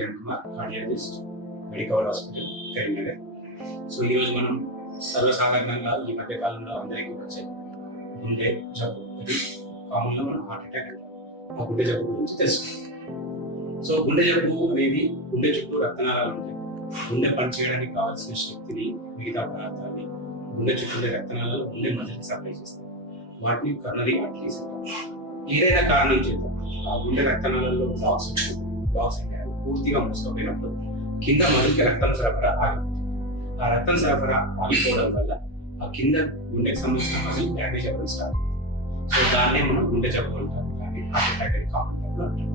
Kiran Kumar, cardiologist, Medicover hospital, Karimnagar. So ఈరోజు మనం సర్వసాధారణంగా ఈ మధ్య కాలంలో అందరికీ వచ్చే గుండె జబ్బు, ఇది కామన్గా మనం హార్ట్ అటాక్ అంటాం. ఆ గుండె జబ్బు గురించి తెలుసుకుంటాం. సో గుండె జబ్బు అనేది గుండె చుట్టూ రక్తనాళాలు ఉంటాయి. గుండె పనిచేయడానికి కావాల్సిన శక్తిని, మిగతా పదార్థాన్ని గుండె చుట్టూ రక్తనాళాలు గుండె మధ్యకి సప్లై చేస్తాయి. వాటిని కర్నరీ ఆర్టరీస్ అంటారు. ఏదైనా కారణం చేత ఆ గుండె రక్తనాళాల్లో బ్లాక్స్ అంటే పూర్తిగా మూసుకుపోయినప్పుడు కింద మధ్యకి రక్తం సరఫరా ఆగిపోతుంది. ఆ రక్తం సరఫరా ఆగిపోవడం వల్ల ఆ కింద గుండెకి సంబంధించిన మజిల్ డ్యామేజ్ అవ్వడం స్టార్ట్ అవుతుంది. సో దాన్నే మనం గుండె జబ్బు అంటాం, కానీ హార్ట్ అటాక్ అని కామన్ టైంలో అంటాం.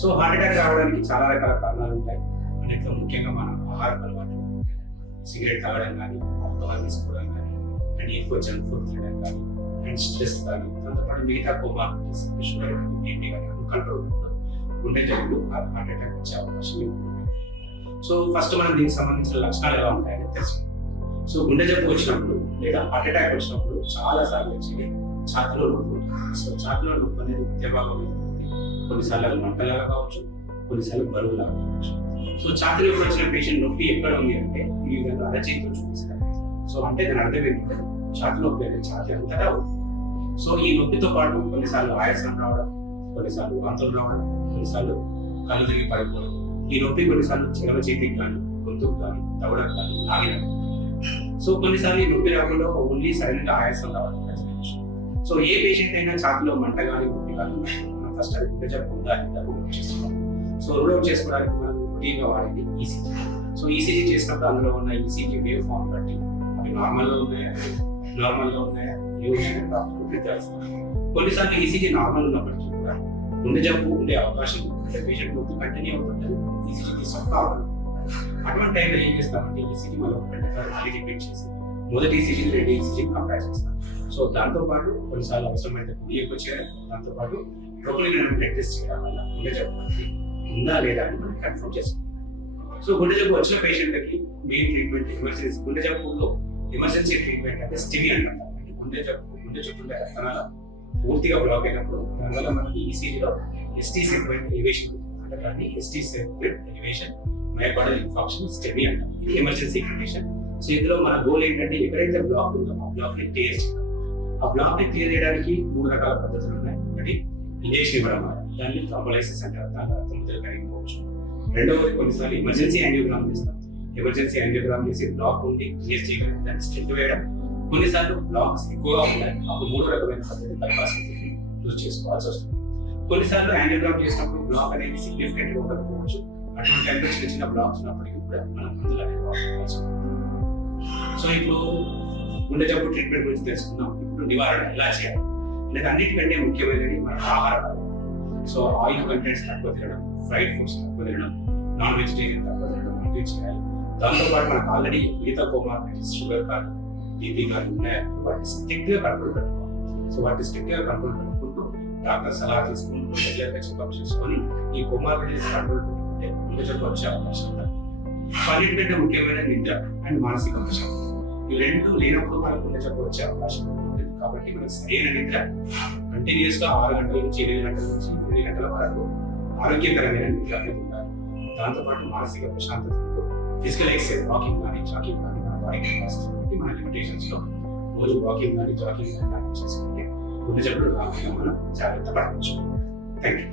సో హార్ట్ అటాక్ రావడానికి చాలా రకాల కారణాలు ఉంటాయి. అన్నిట్లో ముఖ్యంగా మన ఆహార అలవాట్లు, సిగరెట్ తాగడం కానీ, ఆల్కహాల్ తీసుకోవడం కానీ, అండ్ ఎక్కువ జంక్ ఫుడ్ తినడం కానీ, అండ్ స్ట్రెస్ కానీ, దాంతోపాటు మిగతా కోమార్బిడిటీస్, షుగర్ కానీ, బీపీ కానీ కంట్రోల్ గుండె జబ్బులు హార్ట్ అటాక్ వచ్చే అవకాశం ఎక్కువ ఉంటుంది. సో ఫస్ట్ మనం దీనికి సంబంధించిన లక్షణాలు ఎలా ఉంటాయని తెలుసుకుందాం. సో గుండె జబ్బు వచ్చినప్పుడు లేదా హార్ట్ అటాక్ వచ్చినప్పుడు చాలా సార్లు వచ్చేది ఛాతీలో నొప్పి ఉంటుంది. సో ఛాతీలో నొప్పి అనేది మధ్య భాగంలో ఉంటుంది. కొన్నిసార్లు మంటలాగా కావచ్చు, కొన్నిసార్లు బరువులాగా కావచ్చు. సో ఛాతీ నొప్పి వచ్చిన పేషెంట్ నొప్పి ఎక్కడ ఉంది అంటే ఈ విధంగా అరచేతితో చూపిస్తారు. సో అంటే దాని అర్థం ఏంటంటే ఛాతీ నొప్పి అనేది ఛాతీ అంతటా ఉంటుంది. సో ఈ నొప్పితో పాటు కొన్నిసార్లు ఆయాసం రావడం, కొన్నిసార్లు వాంతులు రావడం, కొన్నిసార్లు కళ్ళు తిరిగి పడిపోవడం. ఈ నొప్పి కొన్నిసార్లు చెరవ చేతికి కానీ, గొంతుకు కానీ, దవడకు కానీ లాగిన. సో కొన్నిసార్లు ఈ నొప్పి రాకుండా ఓన్లీ సైలెంట్ ఆయాసం రావడం ప్రజలు. సో ఏ పేషెంట్ అయినా ఛాతీలో మంట కానీ నొప్పి కానీ మనం ఫస్ట్ అది గుండె జబ్బు ఉందా లేదా రూల్ అవుట్ చేసుకోవాలి. సో రూల్ అవుట్ చేసుకోవడానికి మనం రొటీన్గా వాడేది ఈసీజీ. సో ఈసీజీ చేసినప్పుడు అందులో ఉన్న ఈసీజీ వేవ్ ఫామ్ బట్టి అవి నార్మల్గా ఉన్నాయా, ఏ ఉన్నాయని డాక్టర్ నిర్ధారిస్తారు. కొన్నిసార్లు ఈసీజీ నార్మల్ ఉన్నప్పటికీ కూడా గుండె జబ్బు ఉండే అవకాశం అంటే పేషెంట్ నొప్పి కంటిన్యూ అవుతుంటుంది, ఈసీజీ తీసుకోవాలి. అటువంటి టైంలో ఏం చేస్తామంటే ఈసీజీ మనం మళ్ళీ రిపీట్ చేసి మొదటి ఈసీజీ రెండు ఈసీజీ కంపేర్ చేస్తాం. సో దాంతోపాటు కొన్నిసార్లు అవసరమైతే గుడి ఎక్కువ చేయడం, దాంతోపాటు ట్రోపోనిన్ అనే బ్లడ్ టెస్ట్ చేయడం వల్ల గుండె జబ్బు ఉందా లేదా అని మనం కన్ఫర్మ్ చేసుకుంటాం. సో గుండె జబ్బు వచ్చిన పేషెంట్లకి మెయిన్ ట్రీట్మెంట్ ఎమర్జెన్సీ. గుండె జబ్బులో ఎమర్జెన్సీ ట్రీట్మెంట్ అంటే స్టెమీ అంటాం. అంటే గుండె చుట్టూ రక్తనాళ పూర్తిగా బ్లాక్ అయినప్పుడు దానివల్ల మనకి ఈసీజీలో ఎస్టీ సెగ్మెంట్ ఎలివేషన్ అంటే దాన్ని ST segment elevation myocardial infarction STEMI అంటాం. ఇది ఎమర్జెన్సీ కండిషన్. సో ఇందులో మన గోల్ ఏంటంటే ఎక్కడైతే బ్లాక్ ఉందో ఆ బ్లాక్ ని క్లియర్ చేయడం. ఆ బ్లాక్ ని క్లియర్ చేయడానికి 3 రకాల పద్ధతులు ఉన్నాయి. ఒకటి ఇంజెక్షన్ ఇవ్వడం, దాన్ని థ్రోంబోలైసిస్ అంటారు, దాని రక్తం కరిగిపోవచ్చు. రెండవది కొన్నిసార్లు ఎమర్జెన్సీ యాంజియోగ్రామ్ చేస్తాం. ఎమర్జెన్సీ యాంజియోగ్రామ్ చేసి బ్లాక్ ఉండి క్లియర్ చేయగలిగిన దాన్ని స్టెంట్ వేయడం. కొన్నిసార్లు బ్లాక్స్ ఎక్కువగా ఉన్నాయి, అప్పుడు 3 రకమైన పద్ధతి బైపాస్ యూజ్ చేసుకోవాల్సి వస్తుంది. కొన్నిసార్లు యాంజియోగ్రామ్ చేసినప్పుడు బ్లాక్ అనేది సిగ్నిఫికెంట్ గా ఉండకపోవచ్చు. అటువంటి టైంలో చిన్న బ్లాక్స్ ఉన్నప్పటికీ కూడా మనం మందులు అనేది వాడుకోవాల్సి ఉంటుంది. సో ఇప్పుడు గుండె జబ్బు ట్రీట్మెంట్ గురించి తెలుసుకున్నాం. ఇప్పుడు నివారణ ఎలా చేయాలి అనేది అన్నిటికంటే ముఖ్యమైనది మన ఆహార అలవాటు. సో ఆయిల్ కంటెంట్స్ తక్కువ తినడం, ఫ్రైడ్ ఫుడ్స్ తక్కువ తినడం, నాన్ వెజిటేరియన్ తక్కువ తినడం వంటివి చేయాలి. దాంతోపాటు మనకు ఆల్రెడీ మిగతా కోమార్బిడిటీస్, షుగర్ కానీ, బీపీ కానీ ఉన్నాయని వాటిని స్ట్రిక్ట్ గా కంట్రోల్ పెట్టుకోవాలి. సో వాటిని స్ట్రిక్ట్ గా కంట్రోల్ పెట్టుకుంటూ డాక్టర్ సలహా తీసుకుంటూ రెగ్యులర్ గా చెకప్ చేసుకొని ఈ కోమార్బిడిటీస్ కంట్రోల్ పెట్టుకుంటే గుండె జబ్బు వచ్చే అవకాశం ఉంటుంది. సో అన్నిటికంటే ముఖ్యమైన నిద్ర అండ్ మానసిక ప్రశాంతత. ఈ రెండు లేనప్పుడు మనకు గుండె జబ్బు వచ్చే అవకాశం ఉంటుంది. కాబట్టి మనకు సరైన నిద్ర కంటిన్యూస్ గా 6 గంటల నుంచి 8 గంటల నుంచి 8 గంటల వరకు ఆరోగ్యకరమైన నిద్ర అనేది ఉండాలి. దాంతోపాటు మానసిక ప్రశాంతతతో ఫిజికల్ ఎక్సర్సైజ్, వాకింగ్ కానీ, జాకింగ్ కానీ, మన బాడీ కెపాసిటీ బట్టి మన లిమిటేషన్స్ లో రోజు వాకింగ్ కానీ, జాకింగ్ కానీ చేసుకుంటే గుండె జబ్బులు రాకుండా మనం జాగ్రత్త పడవచ్చు. Thank you.